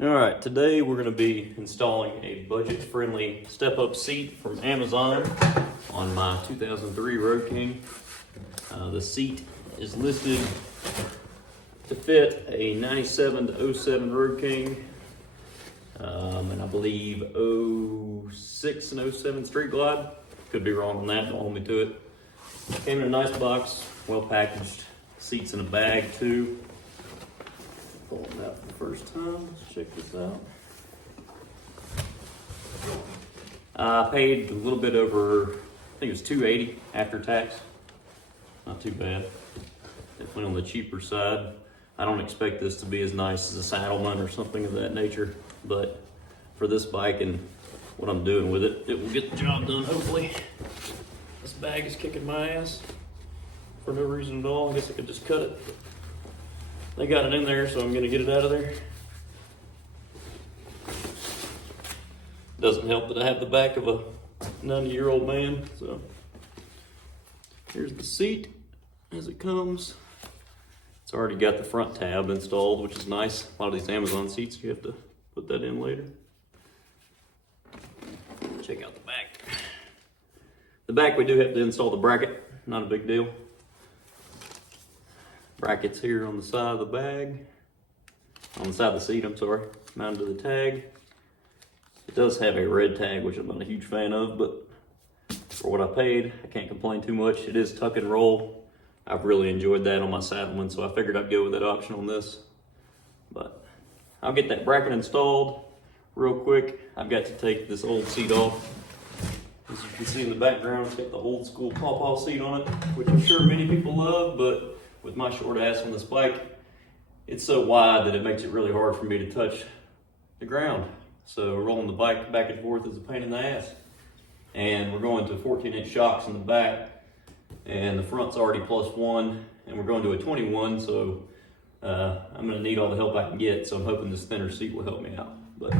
All right, today we're going to be installing a budget-friendly step-up seat from Amazon on my 2003 Road King. The seat is listed to fit a 97 to 07 Road King, and I believe 06 and 07 Street Glide. Could be wrong on that, don't hold me to it. Came in a nice box, well packaged, seats in a bag too. Pulling it out for the first time. Let's check this out. I paid a little bit over, I think it was $280 after tax. Not too bad. Definitely on the cheaper side. I don't expect this to be as nice as a Saddleman or something of that nature, but for this bike and what I'm doing with it, it will get the job done, hopefully. This bag is kicking my ass for no reason at all. I guess I could just cut it. They got it in there, so I'm gonna get it out of there. Doesn't help that I have the back of a 90-year-old man, so. Here's the seat as it comes. It's already got the front tab installed, which is nice. A lot of these Amazon seats, you have to put that in later. Check out the back. The back, we do have to install the bracket, not a big deal. Brackets here on the side of the bag, on the side of the seat, I'm sorry, mounted to the tag. It does have a red tag, which I'm not a huge fan of, but for what I paid, I can't complain too much. It is tuck and roll. I've really enjoyed that on my Saddleman, so I figured I'd go with that option on this. But I'll get that bracket installed real quick. I've got to take this old seat off. As you can see in the background, it's got the old school pawpaw seat on it, which I'm sure many people love, but with my short ass on this bike, it's so wide that it makes it really hard for me to touch the ground. So rolling the bike back and forth is a pain in the ass. And we're going to 14-inch shocks in the back, and the front's already +1, and we're going to a 21, so I'm gonna need all the help I can get, so I'm hoping this thinner seat will help me out. But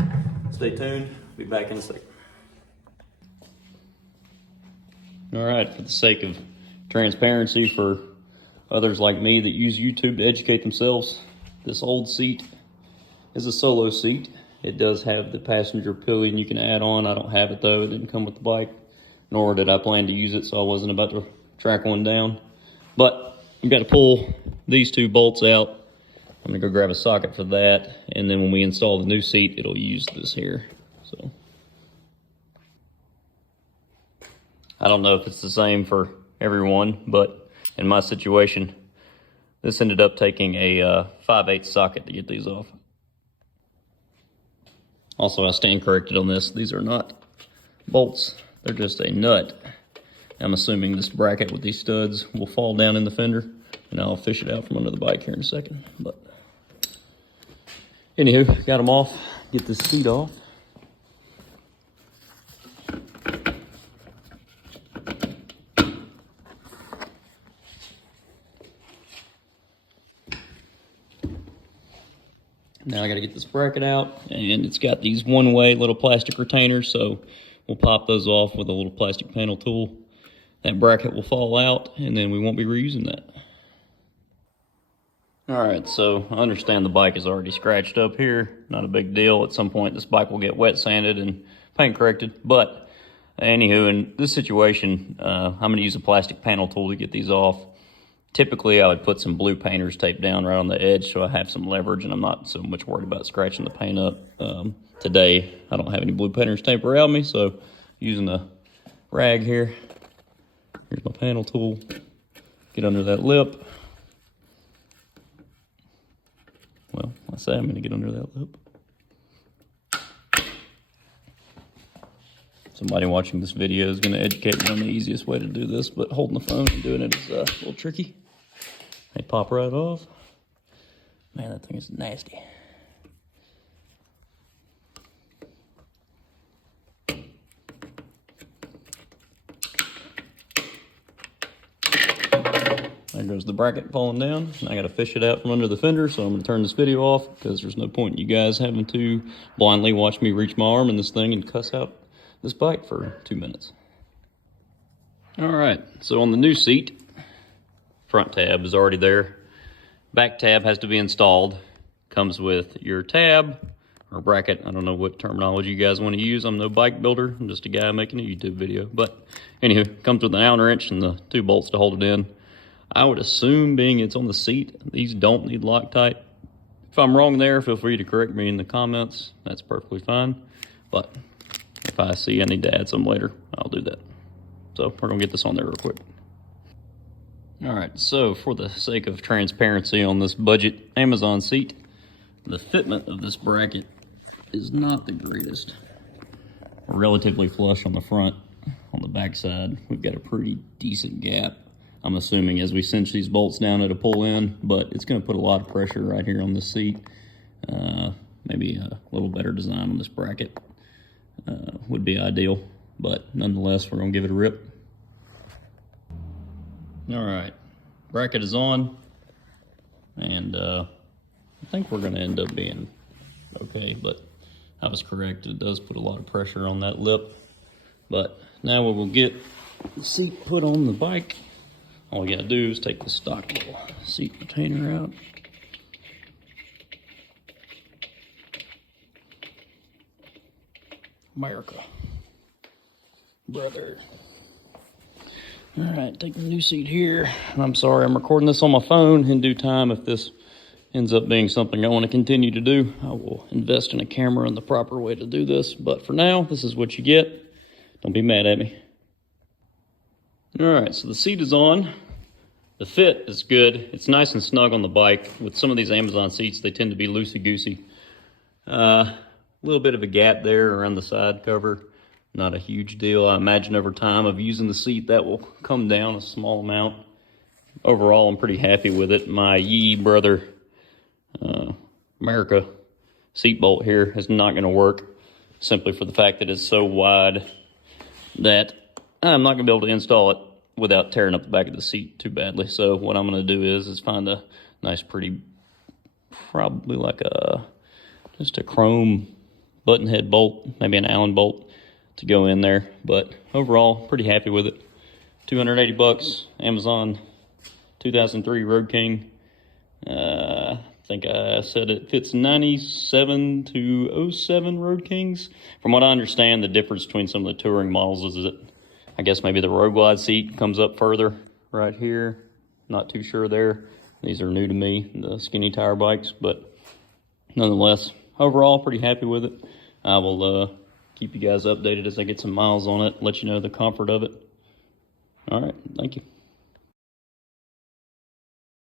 stay tuned, I'll be back in a second. All right, for the sake of transparency for others like me that use YouTube to educate themselves, this old seat is a solo seat. It does have the passenger pillion you can add on. I don't have it though, it didn't come with the bike, nor did I plan to use it, so I wasn't about to track one down. But you've got to pull these two bolts out. I'm gonna go grab a socket for that, and then when we install the new seat, it'll use this here. So I don't know if it's the same for everyone, but in my situation, this ended up taking a 5/8 socket to get these off. Also, I stand corrected on this. These are not bolts, they're just a nut. I'm assuming this bracket with these studs will fall down in the fender, and I'll fish it out from under the bike here in a second. But anywho, got them off, get this seat off. Now I gotta get this bracket out, and it's got these one-way little plastic retainers, so we'll pop those off with a little plastic panel tool. That bracket will fall out, and then we won't be reusing that. All right, so I understand the bike is already scratched up here. Not a big deal. At some point, this bike will get wet sanded and paint corrected. But anywho, in this situation, I'm gonna use a plastic panel tool to get these off. Typically, I would put some blue painter's tape down right on the edge so I have some leverage and I'm not so much worried about scratching the paint up. Today, I don't have any blue painter's tape around me, so using a rag here. Here's my panel tool. Get under that lip. Well, I say I'm gonna get under that lip. Somebody watching this video is gonna educate me on the easiest way to do this, but holding the phone and doing it is a little tricky. They pop right off. Man, that thing is nasty. There goes the bracket falling down. I gotta fish it out from under the fender, so I'm gonna turn this video off because there's no point in you guys having to blindly watch me reach my arm in this thing and cuss out this bike for 2 minutes. All right, so on the new seat, front tab is already there. Back tab has to be installed. Comes with your tab, or bracket. I don't know what terminology you guys want to use. I'm no bike builder. I'm just a guy making a YouTube video. But anywho, comes with an Allen wrench and the 2 bolts to hold it in. I would assume, being it's on the seat, these don't need Loctite. If I'm wrong there, feel free to correct me in the comments. That's perfectly fine. But if I see I need to add some later, I'll do that. So we're gonna get this on there real quick. All right, so for the sake of transparency on this budget Amazon seat, the fitment of this bracket is not the greatest. Relatively flush on the front. On the back side, we've got a pretty decent gap. I'm assuming as we cinch these bolts down, it'll pull in, but it's gonna put a lot of pressure right here on this seat. Maybe a little better design on this bracket would be ideal, but nonetheless, we're gonna give it a rip. All right, bracket is on, and I think we're gonna end up being okay, but I was correct. It does put a lot of pressure on that lip. But now we will get the seat put on the bike. All you gotta do is take the stock little seat retainer out. America. Brother. All right, take the new seat here. I'm sorry, I'm recording this on my phone. In due time, if this ends up being something I want to continue to do, I will invest in a camera and the proper way to do this. But for now, this is what you get. Don't be mad at me. All right, so the seat is on. The fit is good. It's nice and snug on the bike. With some of these Amazon seats, they tend to be loosey-goosey. A little bit of a gap there around the side cover. Not a huge deal. I imagine over time of using the seat, that will come down a small amount. Overall, I'm pretty happy with it. My Yee Brother America seat bolt here is not going to work, simply for the fact that it's so wide that I'm not going to be able to install it without tearing up the back of the seat too badly. So what I'm going to do is find a nice, pretty, probably like just a chrome button head bolt, maybe an Allen bolt to go in there. But overall, pretty happy with it. $280, Amazon 2003 Road King. I think I said it fits 97 to 07 Road Kings. From what I understand, the difference between some of the touring models is that I guess maybe the Road Glide seat comes up further right here. Not too sure there. These are new to me, the skinny tire bikes, but nonetheless, overall, pretty happy with it. I will keep you guys updated as I get some miles on it, let you know the comfort of it. All right, thank you.